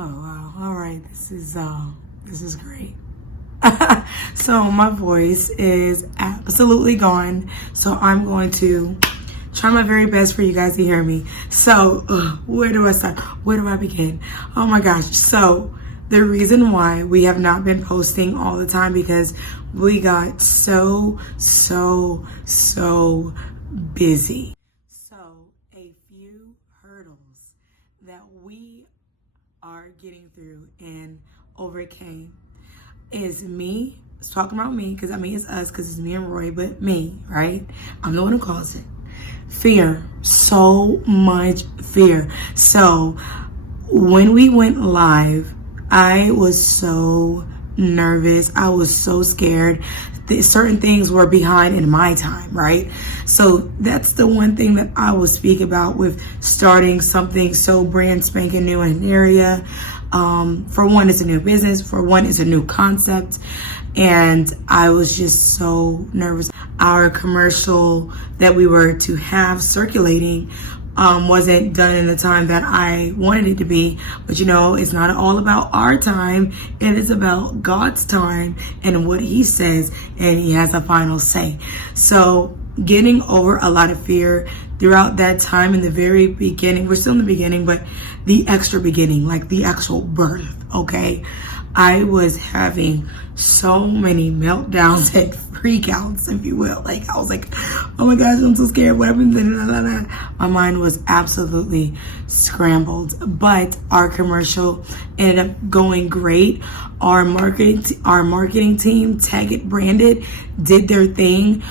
Oh wow. All right. This is great. So my voice is absolutely gone. So I'm going to try my very best for you guys to hear me. So where do I start? Where do I begin? Oh my gosh. So the reason why we have not been posting all the time because we got so busy. So a few hurdles that we are getting through and overcame is me. It's talking about me because I mean it's us because it's me and Roy, but me, right? I'm the one who caused it. Fear, so much fear. So when we went live, I was so nervous. I was so scared. Certain things were behind in my time, right? So that's the one thing that I will speak about with starting something so brand spanking new in an area. For one, it's a new business. For one, it's a new concept. And I was just so nervous. Our commercial that we were to have circulating wasn't done in the time that I wanted it to be. But you know, it's not all about our time. It is about God's time and what he says, and he has a final say. So getting over a lot of fear throughout that time in the very beginning, we're still in the beginning, but the extra beginning, like the actual birth, okay? I was having so many meltdowns and freakouts, if you will. Like, I was like, oh my gosh, I'm so scared. What happened? My mind was absolutely scrambled. But our commercial ended up going great. Our marketing team, Tag It Branded, did their thing.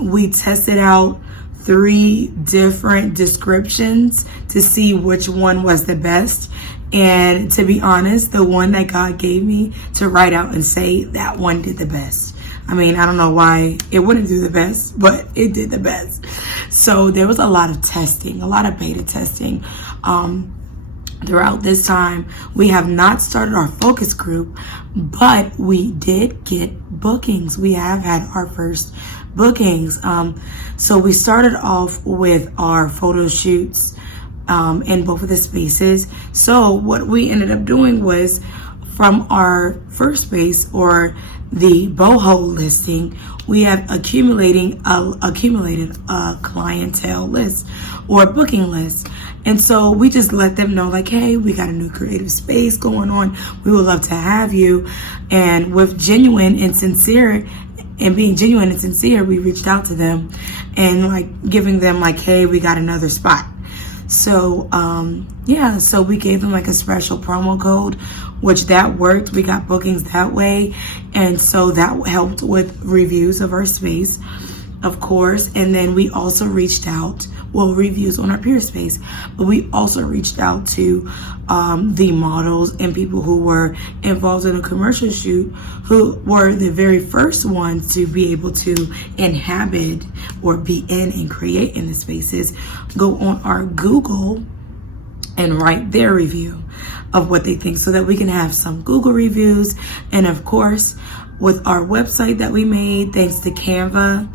We tested out 3 different descriptions to see which one was the best. And to be honest, the one that God gave me to write out and say, that one did the best. I mean, I don't know why it wouldn't do the best, but it did the best. So there was a lot of testing, a lot of beta testing. Throughout this time, we have not started our focus group, but we did get bookings. We have had our first bookings. So we started off with our photo shoots in both of the spaces. So what we ended up doing was from our first space, or the boho listing, we have accumulated a clientele list or booking list. And so we just let them know, like, hey, we got a new creative space going on. We would love to have you. And with genuine and sincere, and being genuine and sincere, we reached out to them and like giving them like, hey, we got another spot. So, so we gave them like a special promo code, which that worked. We got bookings that way. And so that helped with reviews of our space, of course. And then we also reached out, reviews on our Peerspace, but we also reached out to the models and people who were involved in a commercial shoot, who were the very first ones to be able to inhabit or be in and create in the spaces. Go on our Google and write their review of what they think so that we can have some Google reviews. And of course, with our website that we made, thanks to Canva,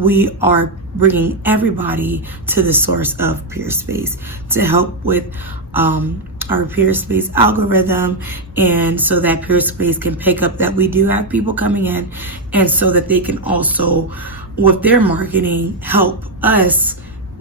we are bringing everybody to the source of Peerspace to help with our Peerspace algorithm, and so that Peerspace can pick up that we do have people coming in, and so that they can also, with their marketing, help us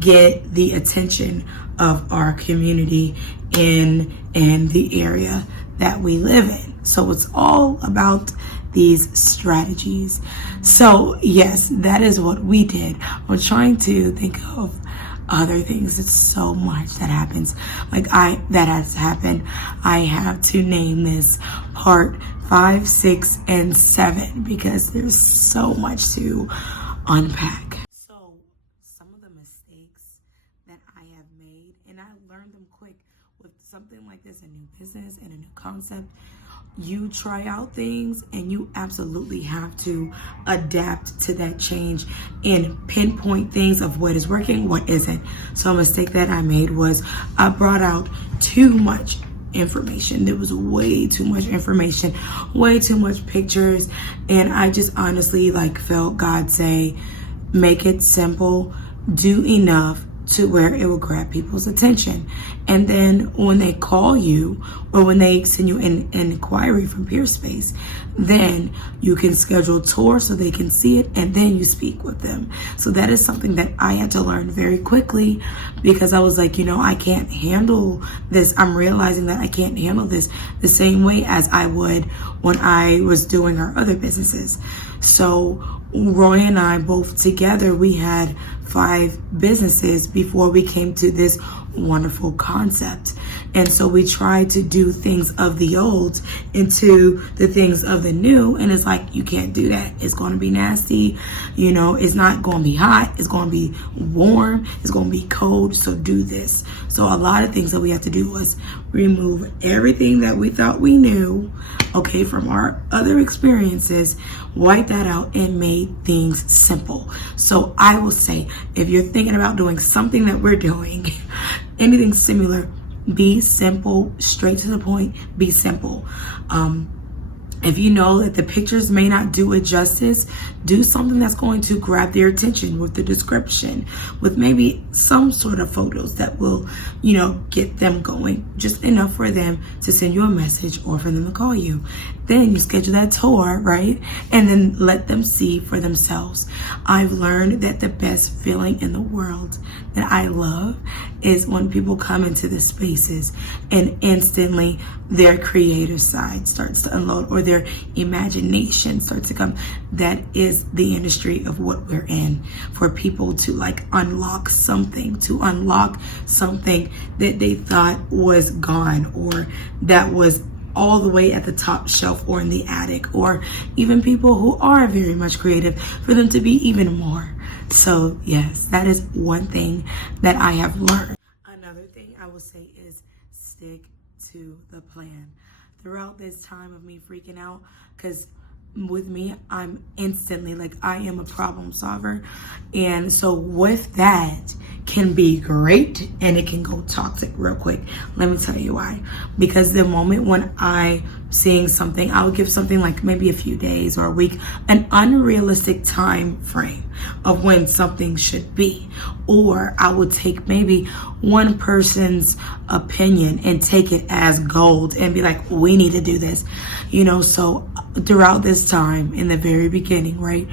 get the attention of our community in the area that we live in. So it's all about these strategies. So yes, that is what we did. I'm trying to think of other things. It's so much that happens. That has happened. I have to name this part 5, 6, and 7 because there's so much to unpack. So some of the mistakes that I have made, and I learned them quick with something like this, a new business and a new concept. You try out things and you absolutely have to adapt to that change and pinpoint things of what is working, what isn't. So a mistake that I made was I brought out too much information. There was way too much information, way too much pictures. And I just honestly felt God say, make it simple, do enough to where it will grab people's attention. And then when they call you But when they send you an inquiry from Peerspace, then you can schedule tours so they can see it, and then you speak with them. So that is something that I had to learn very quickly, because I was like, I can't handle this. I'm realizing that I can't handle this the same way as I would when I was doing our other businesses. So Roy and I both together, we had 5 businesses before we came to this wonderful concept. And so we tried to do things of the old into the things of the new. And it's like, you can't do that. It's going to be nasty. It's not going to be hot. It's going to be warm. It's going to be cold. So do this. So a lot of things that we have to do was remove everything that we thought we knew, okay, from our other experiences, wipe that out and made things simple. So I will say, if you're thinking about doing something that we're doing, anything similar, be simple, straight to the point, be simple. If you know that the pictures may not do it justice, do something that's going to grab their attention with the description, with maybe some sort of photos that will, get them going, just enough for them to send you a message or for them to call you. Then you schedule that tour, right? And then let them see for themselves. I've learned that the best feeling in the world that I love is when people come into the spaces and instantly their creative side starts to unload, or their imagination starts to come. That is the industry of what we're in, for people to unlock something that they thought was gone, or that was all the way at the top shelf or in the attic, or even people who are very much creative, for them to be even more. So yes, that is one thing that I have learned. Another thing I will say is stick to the plan. Throughout this time of me freaking out, because with me, I'm instantly I am a problem solver. And so with that can be great, and it can go toxic real quick. Let me tell you why. Because the moment when I seeing something, I would give something maybe a few days or a week, an unrealistic time frame of when something should be. Or I would take maybe one person's opinion and take it as gold and be like, we need to do this. So throughout this time, in the very beginning, right,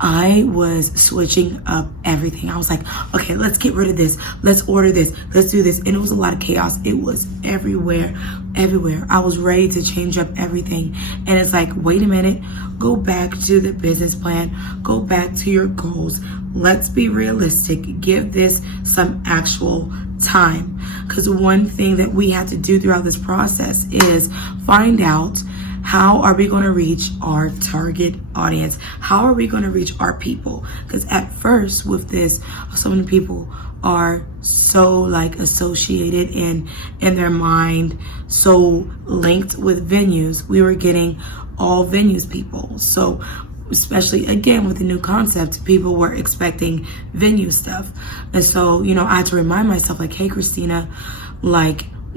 I was switching up everything. I was like, okay, let's get rid of this. Let's order this. Let's do this. And it was a lot of chaos. It was everywhere. I was ready to change up everything. And it's like, wait a minute, go back to the business plan. Go back to your goals. Let's be realistic. Give this some actual time. Because one thing that we have to do throughout this process is find out, how are we going to reach our target audience? How are we going to reach our people? Because at first with this, so many people are so associated in their mind, so linked with venues. We were getting all venues people. So especially again with the new concept, people were expecting venue stuff. And so, I had to remind myself hey, Christina,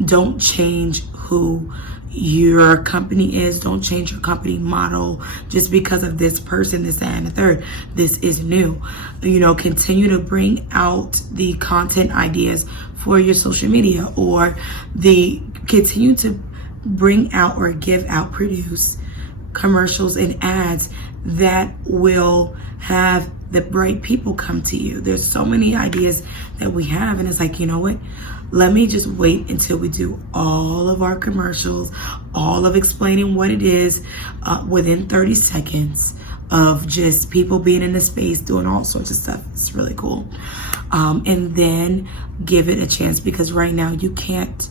don't change who your company is. Don't change your company model just because of this person, this, that, and the third. This is new. Continue to bring out the content ideas for your social media, or continue to bring out or produce commercials and ads that will have the right people come to you. There's so many ideas that we have, and it's you know what? Let me just wait until we do all of our commercials, all of explaining what it is within 30 seconds of just people being in the space doing all sorts of stuff. It's really cool. And then give it a chance, because right now you can't,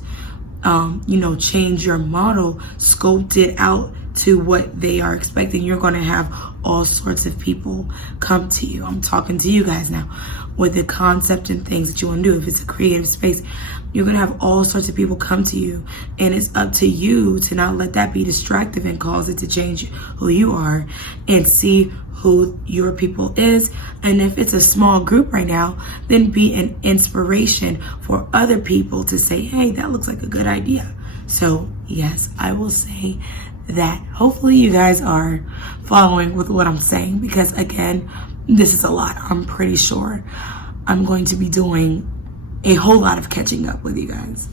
change your model, scoped it out to what they are expecting. You're going to have all sorts of people come to you. I'm talking to you guys now with the concept and things that you want to do. If it's a creative space, you're going to have all sorts of people come to you, and it's up to you to not let that be distractive and cause it to change who you are, and see who your people is. And if it's a small group right now, then be an inspiration for other people to say, hey, that looks like a good idea. So yes, I will say that hopefully you guys are following with what I'm saying, because again, this is a lot. I'm pretty sure I'm going to be doing a whole lot of catching up with you guys.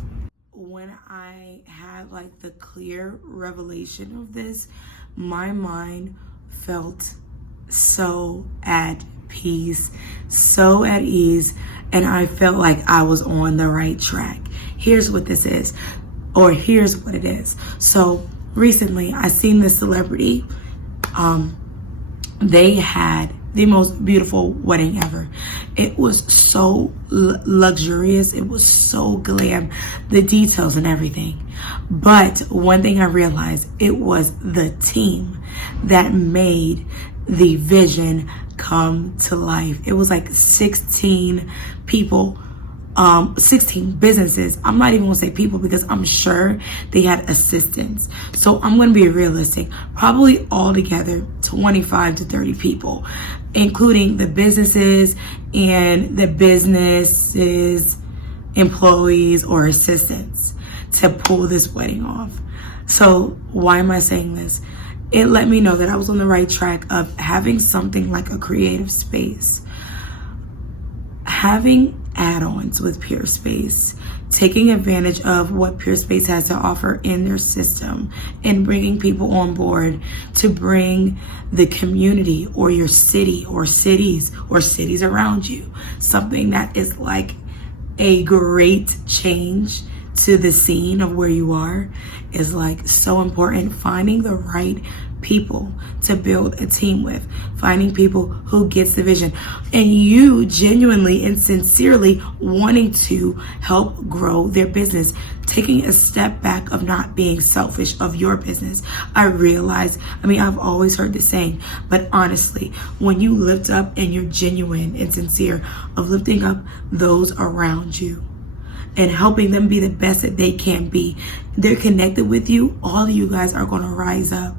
When I had like the clear revelation of this, my mind felt so at peace, so at ease, and I felt like I was on the right track. Here's what this is, or here's what it is. So recently I seen this celebrity. They had the most beautiful wedding ever. It was so luxurious. It was so glam, the details and everything. But one thing I realized, it was the team that made the vision come to life. It was like 16 people, 16 businesses. I'm not even gonna say people because I'm sure they had assistants. So I'm gonna be realistic. Probably altogether 25 to 30 people, including the businesses and the businesses' employees or assistants to pull this wedding off. So why am I saying this? It let me know that I was on the right track of having something like a creative space, having add-ons with Peerspace, taking advantage of what Peerspace has to offer in their system, and bringing people on board to bring the community or your city or cities around you something that is like a great change to the scene of where you are is like so important. Finding the right people to build a team with, finding people who gets the vision, and you genuinely and sincerely wanting to help grow their business, taking a step back of not being selfish of your business. I realize, I've always heard this saying, but honestly, when you lift up and you're genuine and sincere of lifting up those around you and helping them be the best that they can be, they're connected with you, all of you guys are going to rise up,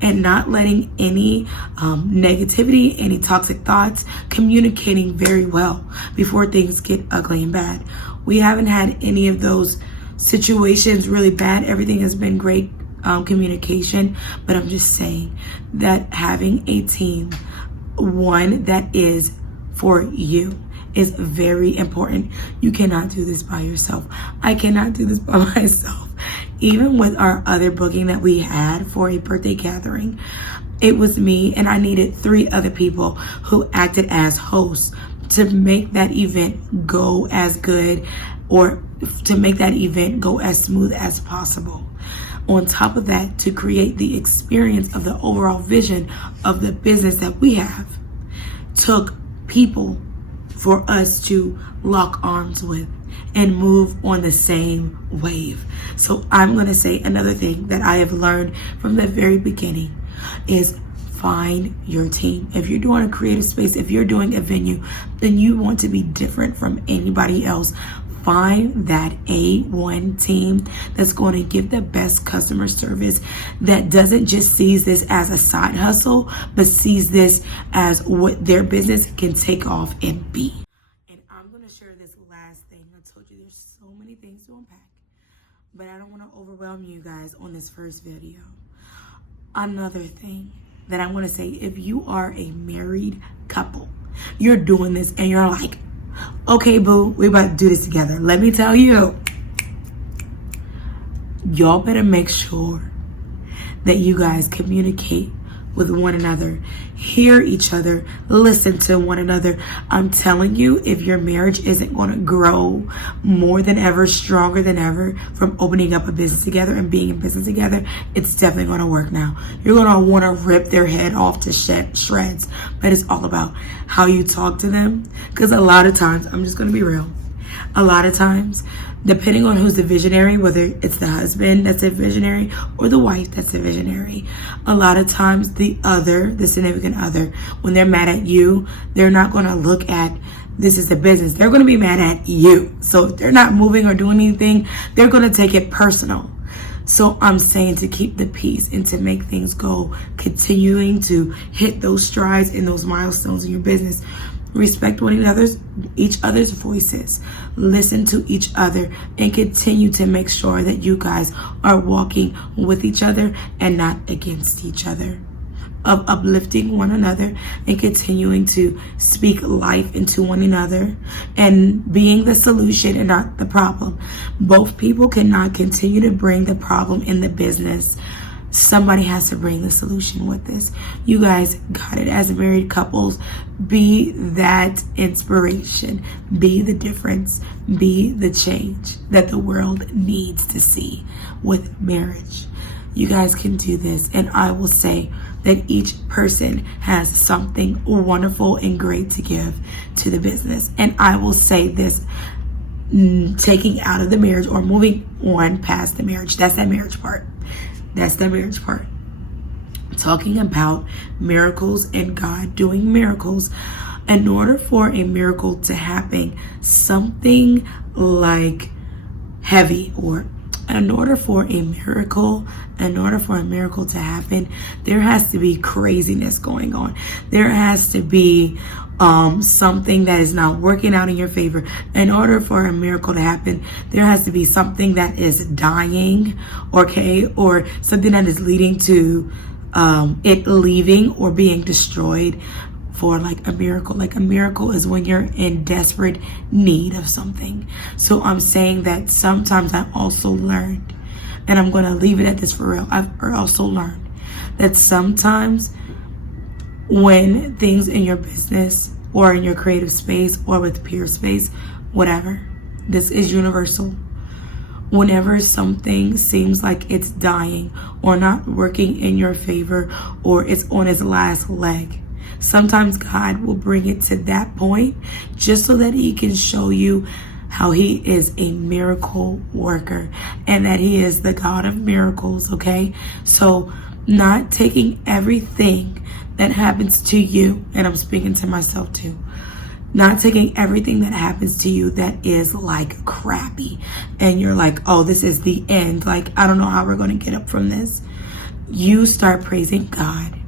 and not letting any negativity, any toxic thoughts, communicating very well before things get ugly and bad. We haven't had any of those situations really bad. Everything has been great communication, but I'm just saying that having a team, one that is for you, is very important. You cannot do this by yourself. I cannot do this by myself. Even with our other booking that we had for a birthday gathering, it was me and I needed 3 other people who acted as hosts to make that event go as good, or to make that event go as smooth as possible. On top of that, to create the experience of the overall vision of the business that we have, took people for us to lock arms with and move on the same wave. So I'm going to say another thing that I have learned from the very beginning is find your team. If you're doing a creative space, if you're doing a venue, then you want to be different from anybody else. Find that A1 team that's going to give the best customer service, that doesn't just sees this as a side hustle, but sees this as what their business can take off and be. And I'm going to share this last thing. I told you there's so many things to unpack, but I don't want to overwhelm you guys on this first video. Another thing that I want to say, if you are a married couple, you're doing this and you're like, okay, boo, we about to do this together. Let me tell you, y'all better make sure that you guys communicate with one another, hear each other, listen to one another. I'm telling you, if your marriage isn't going to grow more than ever, stronger than ever from opening up a business together and being in business together, it's definitely going to work now. You're going to want to rip their head off to shreds, but it's all about how you talk to them. Because a lot of times, I'm just going to be real, a lot of times, depending on who's the visionary, whether it's the husband that's a visionary or the wife that's a visionary, a lot of times the significant other, when they're mad at you, they're not going to look at this is the business. They're going to be mad at you. So if they're not moving or doing anything, they're going to take it personal. So I'm saying to keep the peace and to make things go, continuing to hit those strides and those milestones in your business. Respect each other's voices, listen to each other, and continue to make sure that you guys are walking with each other and not against each other. of uplifting one another and continuing to speak life into one another and being the solution and not the problem. Both people cannot continue to bring the problem in the business. Somebody has to bring the solution with this. You guys got it. As married couples, be that inspiration, be the difference, be the change that the world needs to see with marriage. You guys can do this, and I will say that each person has something wonderful and great to give to the business. And I will say this, taking out of the marriage or moving on past the marriage, that's that marriage part. That's the marriage part. Talking about miracles and God doing miracles. In order for a miracle to happen, something like heavy, or in order for a miracle to happen, there has to be craziness going on. There has to be something that is not working out in your favor. In order for a miracle to happen, there has to be something that is dying, okay, or something that is leading to it leaving or being destroyed for like a miracle. Like a miracle is when you're in desperate need of something. So I'm saying that sometimes I've also learned, and I'm going to leave it at this for real, I've also learned that sometimes when things in your business or in your creative space or with Peerspace, whatever, this is universal. Whenever something seems like it's dying or not working in your favor or it's on its last leg, sometimes God will bring it to that point just so that he can show you how he is a miracle worker and that he is the God of miracles, okay? So not taking everything that happens to you, and I'm speaking to myself too, not taking everything that happens to you that is like crappy and you're like, oh, this is the end, like I don't know how we're going to get up from this. You start praising God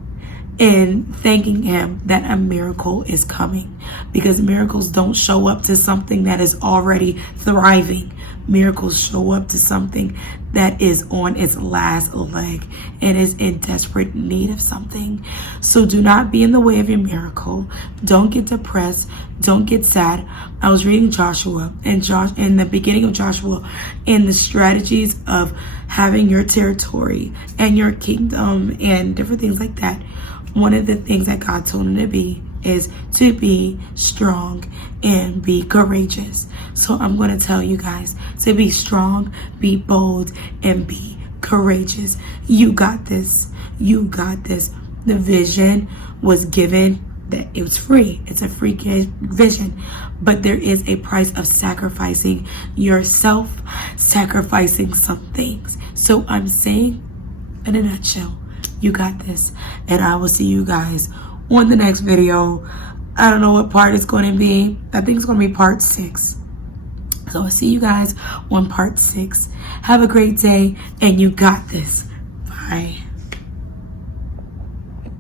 and thanking him that a miracle is coming, because miracles don't show up to something that is already thriving. Miracles show up to something that is on its last leg and is in desperate need of something. So do not be in the way of your miracle. Don't get depressed. Don't get sad. I was reading Joshua, and in the beginning of Joshua, in the strategies of having your territory and your kingdom and different things like that, one of the things that God told him to be is to be strong and be courageous. So I'm going to tell you guys to be strong, be bold, and be courageous. You got this. You got this. The vision was given, that it was free. It's a free vision, but there is a price of sacrificing yourself, sacrificing some things. So I'm saying in a nutshell, you got this, and I will see you guys on the next video. I don't know what part it's going to be. I think it's going to be part 6. So I'll see you guys on part 6. Have a great day, and you got this. Bye.